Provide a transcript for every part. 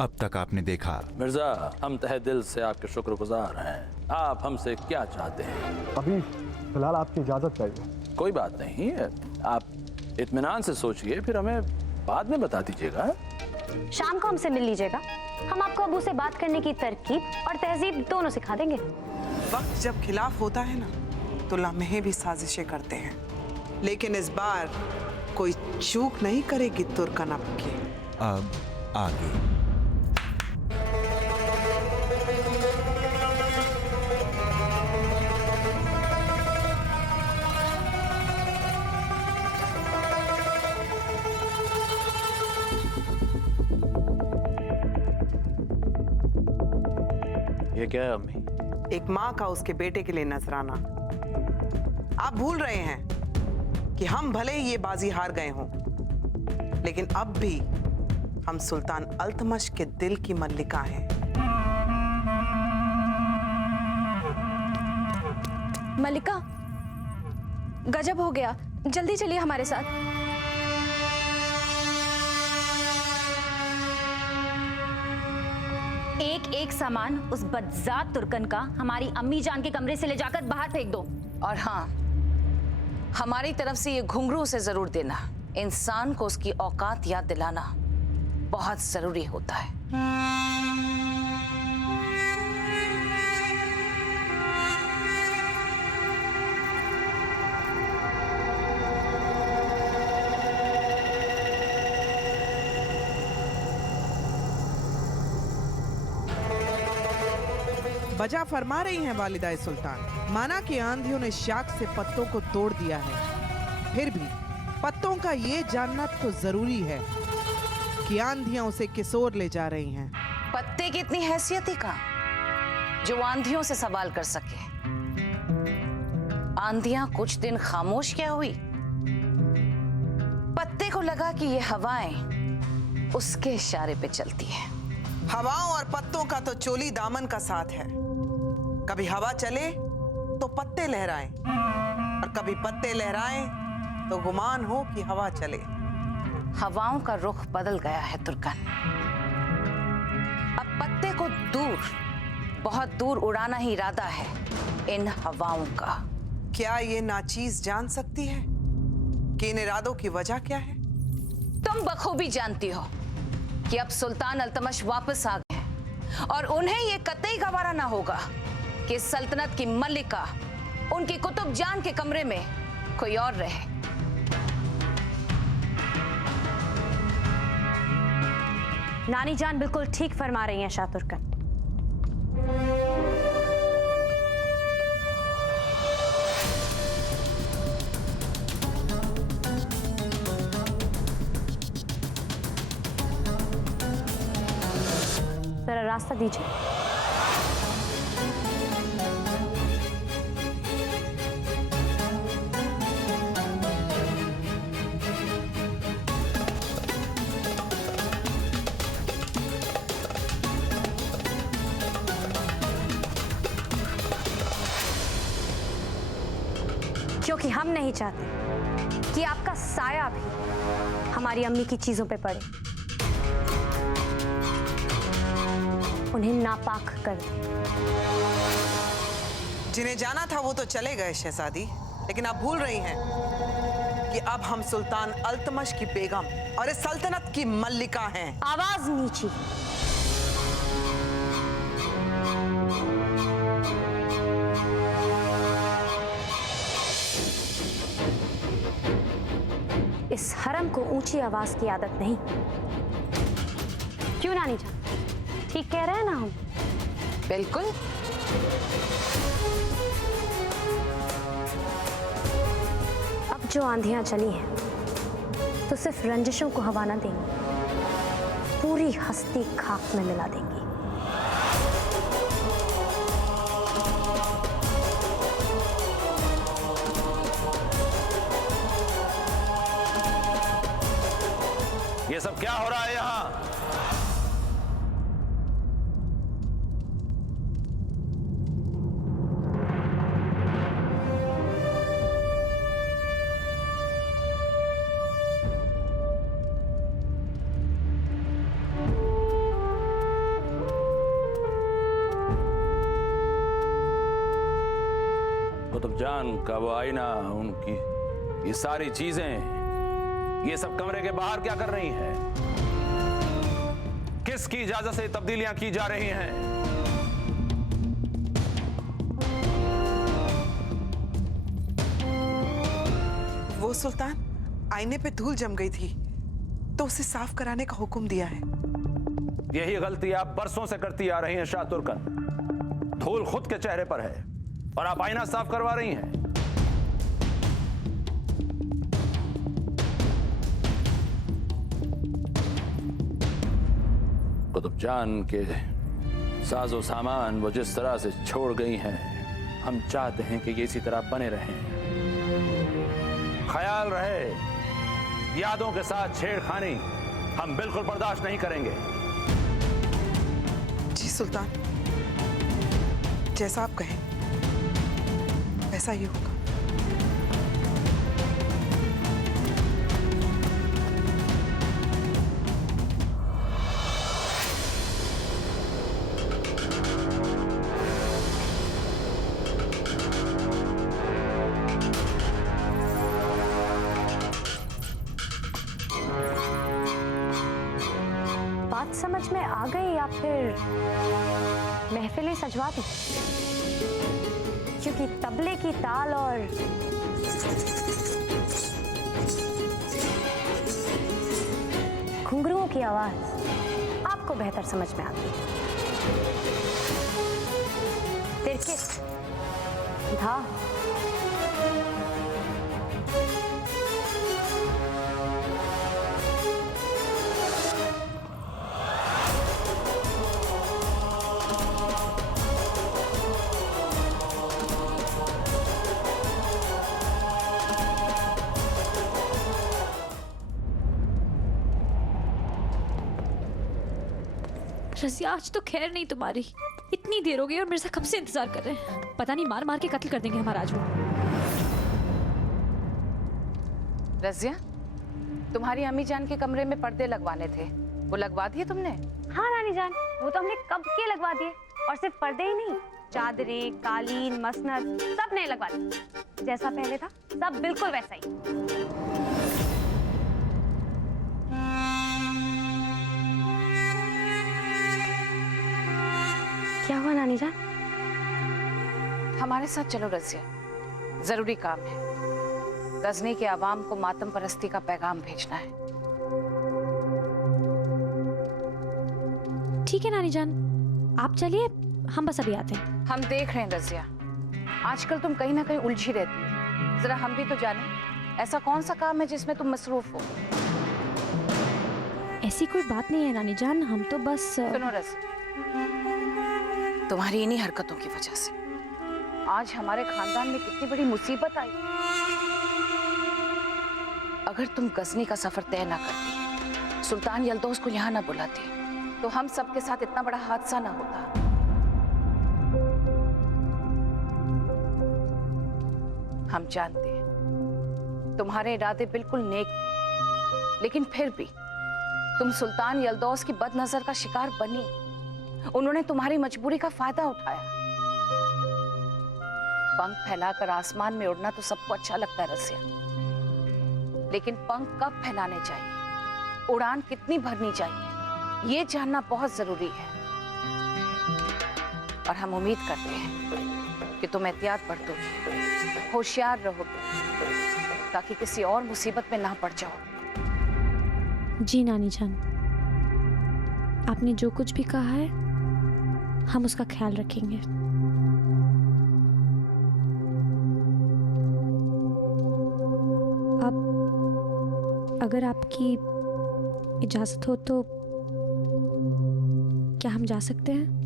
अब तक आपने देखा। मिर्जा, हम तहे दिल से आपके शुक्रगुजार हैं। आप हमसे क्या चाहते हैं? अभी फिलहाल आपकी इजाजत चाहिए। कोई बात नहीं, आप इत्मीनान से सोचिए, फिर हमें बाद में बता दीजिएगा। शाम को हमसे मिल लीजिएगा, हम आपको अबू से बात करने की तरकीब और तहजीब दोनों सिखा देंगे। वक्त जब खिलाफ होता है ना, तो लम्हे भी साजिशें करते हैं, लेकिन इस बार कोई चूक नहीं करेगी तुर्कन अब की। अब आगे। ये क्या है अम्मी? एक माँ का उसके बेटे के लिए नजराना। आप भूल रहे हैं कि हम भले ही ये बाजी हार गए हों, लेकिन अब भी हम सुल्तान अल्तमश के दिल की मल्लिका हैं। मल्लिका, गजब हो गया, जल्दी चलिए हमारे साथ। एक एक सामान उस बदजात तुर्कन का हमारी अम्मी जान के कमरे से ले जाकर बाहर फेंक दो। और हाँ, हमारी तरफ से ये घुंघरू उसे जरूर देना। इंसान को उसकी औकात याद दिलाना बहुत जरूरी होता है। बजा फरमा रही हैं वालिदा सुल्तान। माना कि आंधियों ने शाख से पत्तों को तोड़ दिया है, फिर भी पत्तों का ये जानना तो जरूरी है कि आंधियां उसे किस ओर ले जा रही हैं। पत्ते की इतनी हैसियत ही का जो आंधियों से सवाल कर सके। आंधियां कुछ दिन खामोश क्या हुई? पत्ते को लगा कि ये हवाएं उसके इशारे पे चलती है। हवाओं और पत्तों का तो चोली दामन का साथ है। कभी हवा चले तो पत्ते लहराएं, और कभी पत्ते लहराएं तो गुमान हो कि हवा चले। हवाओं का रुख बदल गया है तुर्कन। अब पत्ते को दूर, बहुत दूर उड़ाना ही इरादा है इन हवाओं का। क्या ये नाचीज जान सकती है कि इन इरादों की वजह क्या है? तुम बखूबी जानती हो कि अब सुल्तान अल्तमश वापस आ गए हैं, और उन्हें यह कतई गवारा ना होगा कि सल्तनत की मल्लिका उनकी कुतुब जान के कमरे में कोई और रहे। नानी जान बिल्कुल ठीक फरमा रही हैं शाह तुर्कन। जरा रास्ता दीजिए। क्योंकि हम नहीं चाहते कि आपका साया भी हमारी अम्मी की चीजों पे पड़े, उन्हें नापाक कर दे। जिन्हें जाना था वो तो चले गए शहजादी, लेकिन आप भूल रही हैं कि अब हम सुल्तान अल्तमश की बेगम और इस सल्तनत की मल्लिका हैं। आवाज नीची। इस हरम को ऊंची आवाज की आदत नहीं। क्यों नानी जान, ठीक कह रहे हैं ना हम? बिल्कुल। अब जो आंधियां चली हैं तो सिर्फ रंजिशों को हवा न देंगी, पूरी हस्ती खाक में मिला देंगी। ये सब क्या हो रहा है यहाँ? जान का वो आईना, उनकी ये सारी चीजें, ये सब कमरे के बाहर क्या कर रही हैं? किसकी इजाजत से तब्दीलियां की जा रही हैं? वो सुल्तान आईने पे धूल जम गई थी तो उसे साफ कराने का हुक्म दिया है। यही गलती आप बरसों से करती आ रही हैं शाह तुर्कन। धूल खुद के चेहरे पर है और आप आईना साफ करवा रही हैं। कुतुबजान के साजो सामान वो जिस तरह से छोड़ गई हैं, हम चाहते हैं कि ये इसी तरह बने रहें। ख्याल रहे, यादों के साथ छेड़खानी हम बिल्कुल बर्दाश्त नहीं करेंगे। जी सुल्तान, जैसा आप कहें वैसा ही होगा। बात समझ में आ गई या फिर महफिलें सजवा दी? क्योंकि तबले की ताल और घुंघरुओं की आवाज आपको बेहतर समझ में आती है। तिरकिस, धा, रज़िया, आज तो खैर नहीं तुम्हारी। इतनी देर हो गई और मेरे साथ कब से इंतजार कर रहे हैं। पता नहीं मार मार के कत्ल कर देंगे हमारा आज वो। रज़िया, तुम्हारी अम्मी जान के कमरे में पर्दे लगवाने थे, वो लगवा दिए तुमने? हाँ रानी जान, वो तो हमने कब के लगवा दिए। और सिर्फ पर्दे ही नहीं, चादरें, कालीन, मसनद सब नए लगवा दिए। जैसा पहले था सब बिल्कुल वैसा ही। क्या हुआ नानी जान? हमारे साथ चलो रज़िया, जरूरी काम है। गजनी के आवाम को मातम परस्ती का पैगाम भेजना है। ठीक है नानी जान, आप चलिए, हम बस अभी आते हैं। हम देख रहे हैं रज़िया, आजकल तुम कहीं ना कहीं उलझी रहती हो। जरा हम भी तो जाने, ऐसा कौन सा काम है जिसमें तुम मसरूफ हो? ऐसी कोई बात नहीं है नानी जान, हम तो बस सुनो रज़िया, तुम्हारी इन्हीं हरकतों की वजह से आज हमारे खानदान में कितनी बड़ी मुसीबत आई। अगर तुम गजनी का सफर तय ना करती, सुल्तान यल्दौस को यहाँ ना बुलाती, तो हम सबके साथ इतना बड़ा हादसा ना होता। हम जानते हैं तुम्हारे इरादे बिल्कुल नेक थे, लेकिन फिर भी तुम सुल्तान यल्दौस की बदनजर का शिकार बनी। उन्होंने तुम्हारी मजबूरी का फायदा उठाया। पंख फैलाकर आसमान में उड़ना तो सबको अच्छा लगता है रज़िया, लेकिन पंख कब फैलाने चाहिए, उड़ान कितनी भरनी चाहिए, ये जानना बहुत जरूरी है। और हम उम्मीद करते हैं कि तुम एहतियात बरतोगी, होशियार रहोगे, ताकि किसी और मुसीबत में ना पड़ जाओ। जी नानी जान, आपने जो कुछ भी कहा है हम उसका ख्याल रखेंगे। अब अगर आपकी इजाजत हो तो क्या हम जा सकते हैं?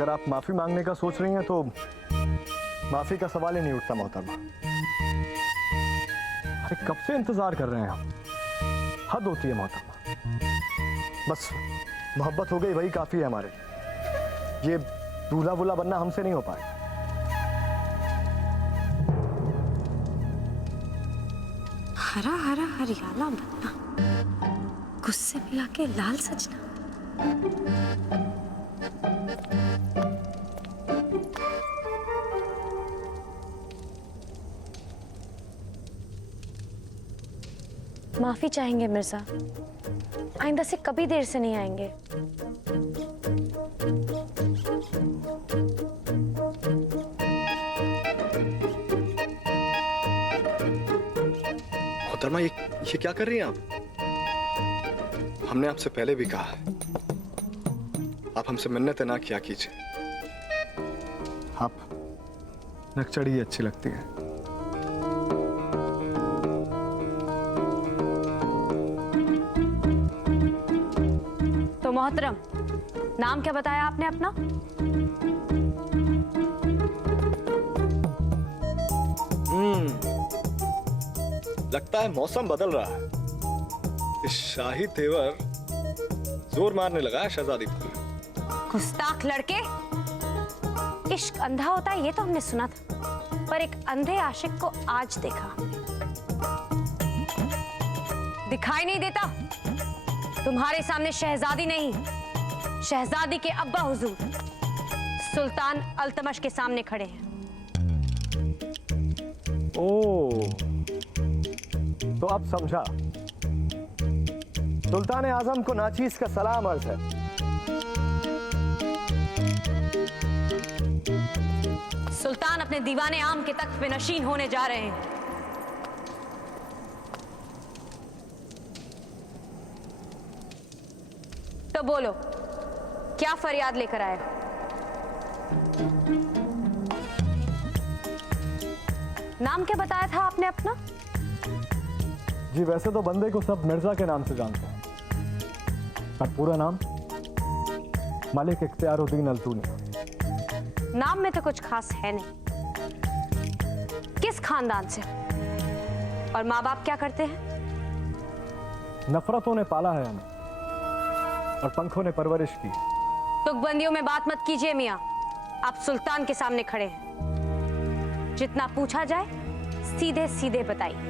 अगर आप माफी मांगने का सोच रही हैं तो माफी का सवाल ही नहीं उठता मोहतरमा। अरे कब से इंतजार कर रहे हैं हम, हद होती है मोहतरमा। बस मोहब्बत हो गई वही काफी है हमारे, ये दूल्हा बुल्हा बनना हमसे नहीं हो पाए। हरा हरा हरियाला बनना, गुस्से में लाके लाल सजना। माफी चाहेंगे मिर्जा, आइंदा से कभी देर से नहीं आएंगे। मोहतरमा ये क्या कर रही हैं आप? हमने आपसे पहले भी कहा है, आप हमसे मिन्नतें ना किया कीजिए। आप नकचड़ी अच्छी लगती है। तो मोहतरम, नाम क्या बताया आपने अपना? लगता है मौसम बदल रहा है, इस शाही तेवर जोर मारने लगा है शहजादी पर। गुस्ताख लड़के, इश्क अंधा होता है ये तो हमने सुना था, पर एक अंधे आशिक को आज देखा हमने। दिखाई नहीं देता? तुम्हारे सामने शहजादी नहीं, शहजादी के अब्बा हुजूर सुल्तान अल्तमश के सामने खड़े हैं। ओह, तो अब समझा। सुल्तान आजम को नाचीज का सलाम अर्ज है। सुल्तान अपने दीवाने आम के तख्त पे नशीन होने जा रहे हैं। तो बोलो, क्या फरियाद लेकर आए? नाम क्या बताया था आपने अपना? जी वैसे तो बंदे को सब मिर्जा के नाम से जानते हैं, पर पूरा नाम मलिक इख्तियारुद्दीन अल्तूनी। नाम में तो कुछ खास है नहीं। किस खानदान से? और माँ बाप क्या करते हैं? नफरतों ने पाला है हमें और पंखों ने परवरिश की। तुकबंदियों में बात मत कीजिए मियाँ, आप सुल्तान के सामने खड़े हैं। जितना पूछा जाए सीधे सीधे बताइए।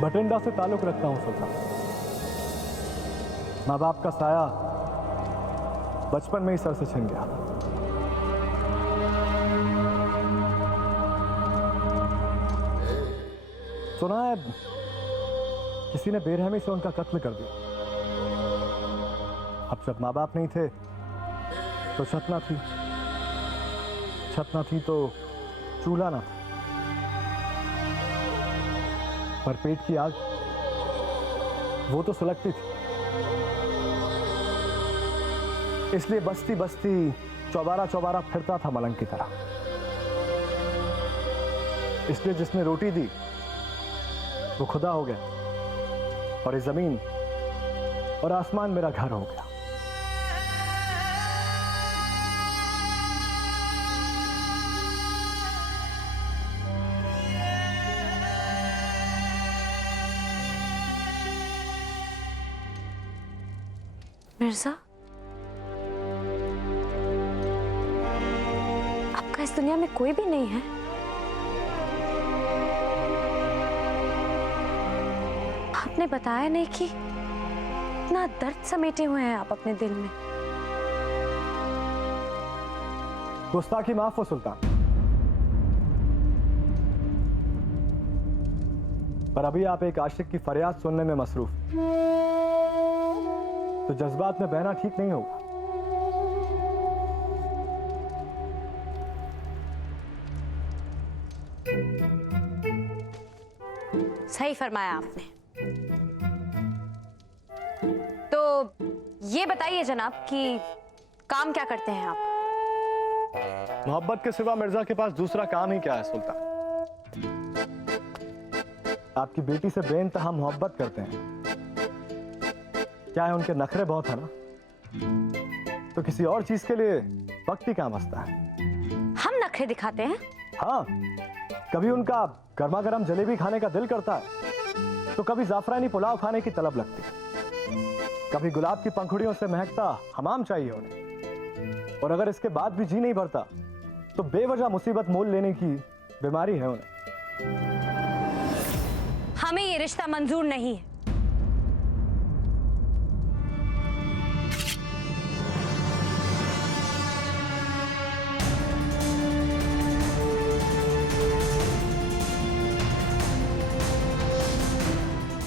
भटिंडा से ताल्लुक रखता हूं सुल्तान। माँ बाप का साया बचपन में ही सर से छिन गया। सुना है किसी ने बेरहमी से उनका कत्ल कर दिया। अब जब माँ बाप नहीं थे तो छत ना थी, छत ना थी तो चूल्हा ना था, पर पेट की आग वो तो सुलगती थी। इसलिए बस्ती बस्ती चौबारा चौबारा फिरता था मलंग की तरह। इसलिए जिसने रोटी दी वो खुदा हो गया, और ये जमीन और आसमान मेरा घर हो गया। मिर्जा, आपका इस दुनिया में कोई भी नहीं है? आपने बताया नहीं कि इतना दर्द समेटे हुए हैं आप अपने दिल में। गुस्ताखी माफ हो सुल्तान, पर अभी आप एक आशिक की फरियाद सुनने में मसरूफ, तो जज्बात में बहना ठीक नहीं होगा। सही फरमाया आपने। तो ये बताइए जनाब कि काम क्या करते हैं आप? मोहब्बत के सिवा मिर्जा के पास दूसरा काम ही क्या है सुल्तान? आपकी बेटी से बेइंतहा मोहब्बत करते हैं। क्या है, उनके नखरे बहुत है ना, तो किसी और चीज के लिए वक्त ही कहाँ बचता है। हम नखरे दिखाते हैं? हाँ, कभी उनका गर्मा गर्म जलेबी खाने का दिल करता है तो कभी जाफरानी पुलाव खाने की तलब लगती है, कभी गुलाब की पंखुड़ियों से महकता हमाम चाहिए उन्हें, और अगर इसके बाद भी जी नहीं भरता तो बेवजह मुसीबत मोल लेने की बीमारी है उन्हें। हमें ये रिश्ता मंजूर नहीं है।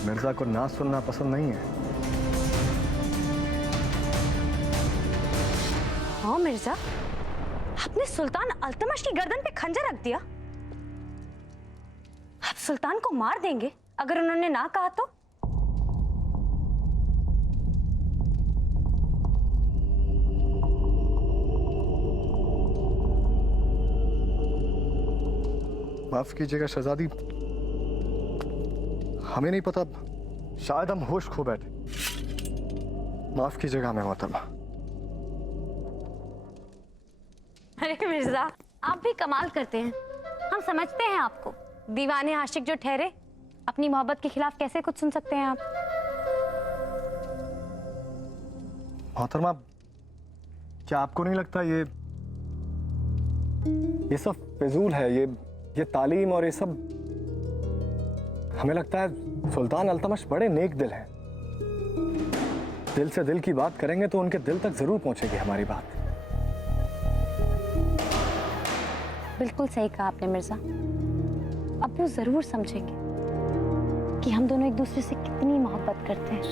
मिर्जा को ना सुनना पसंद नहीं है। हाँ मिर्जा, आपने सुल्तान अल्तमश की गर्दन पे खंजर रख दिया। आप सुल्तान को मार देंगे अगर उन्होंने ना कहा तो? माफ कीजिएगा शहजादी, हमें नहीं पता, शायद हम होश खो बैठे। माफ कीजिएगा हमें मोहतरमा। अरे मिर्जा, आप भी कमाल करते हैं। हम समझते हैं आपको, दीवाने आशिक जो ठहरे अपनी मोहब्बत के खिलाफ कैसे कुछ सुन सकते हैं आप? मोहतरमा, क्या आपको नहीं लगता ये सब फिजूल है? ये तालीम और ये सब, हमें लगता है सुल्तान अल्तमश बड़े नेक दिल हैं। दिल से दिल की बात करेंगे तो उनके दिल तक जरूर पहुंचेगी हमारी बात। बिल्कुल सही कहा आपने मिर्जा। अब वो जरूर समझेंगे कि हम दोनों एक दूसरे से कितनी मोहब्बत करते हैं।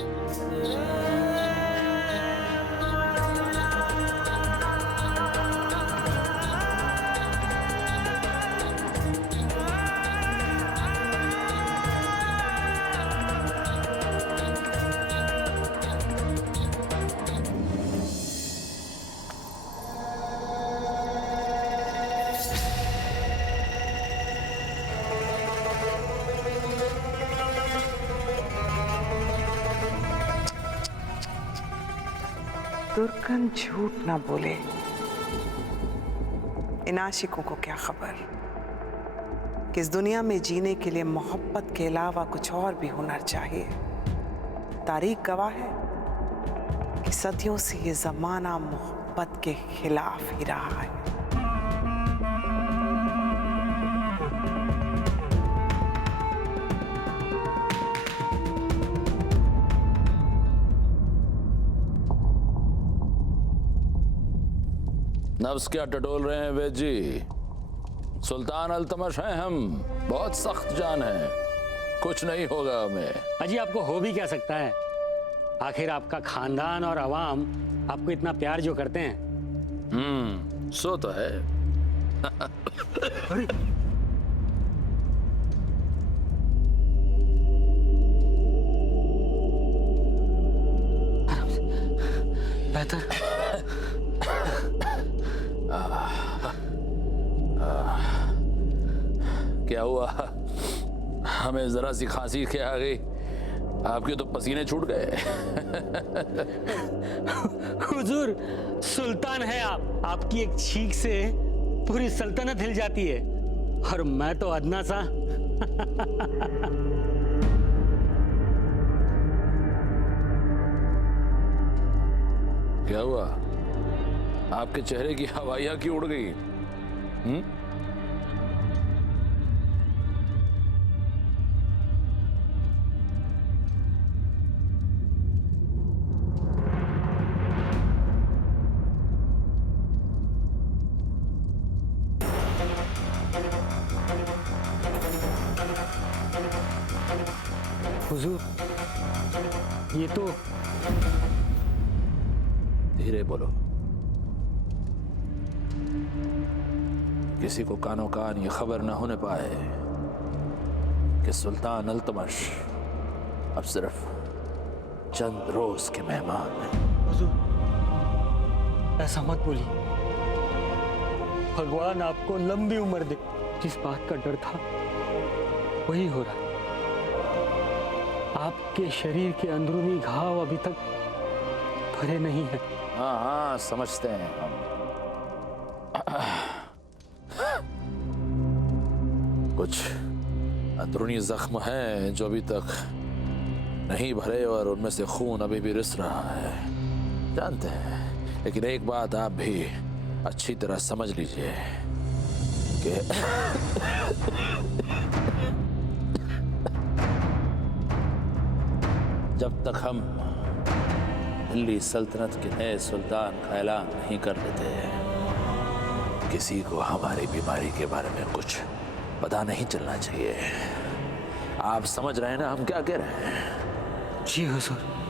तुर्कन झूठ ना बोले। इन आशिकों को क्या खबर कि इस दुनिया में जीने के लिए मोहब्बत के अलावा कुछ और भी हुनर चाहिए। तारीख गवाह है कि सदियों से ये जमाना मोहब्बत के खिलाफ ही रहा है। नफ्स क्या टटोल रहे हैं वेद जी? सुल्तान अल्तमश हैं हम, बहुत सख्त जान है, कुछ नहीं होगा हमें। अजी आपको हो भी क्या सकता है? आखिर आपका खानदान और अवाम आपको इतना प्यार जो करते हैं। सो तो है। बेहतर क्या हुआ? हमें जरा सी खांसी क्या आ गई? आपके तो पसीने छूट गए। हुजूर, सुल्तान है आप, आपकी एक छींक से पूरी सल्तनत हिल जाती है, और मैं तो अदना सा। क्या हुआ? आपके चेहरे की हवाइयां क्यों उड़ गई? हुजूर, ये तो। धीरे बोलो, किसी को कानो कान ये खबर न होने पाए कि सुल्तान अल्तमश अब सिर्फ चंद रोज के मेहमान हैं। हुजूर, ऐसा मत बोलिए। भगवान आपको लंबी उम्र दे। जिस बात का डर था वही हो रहा है। आपके शरीर के अंदरूनी घाव अभी तक भरे नहीं हैं। हाँ हाँ, समझते हैं हम, कुछ अंदरूनी जख्म हैं जो अभी तक नहीं भरे और उनमें से खून अभी भी रिस रहा है, जानते हैं। लेकिन एक बात आप भी अच्छी तरह समझ लीजिए कि जब तक हम दिल्ली सल्तनत के नए सुल्तान का ऐलान नहीं कर देते, किसी को हमारी बीमारी के बारे में कुछ पता नहीं चलना चाहिए। आप समझ रहे हैं ना हम क्या कह रहे हैं? जी हुजूर।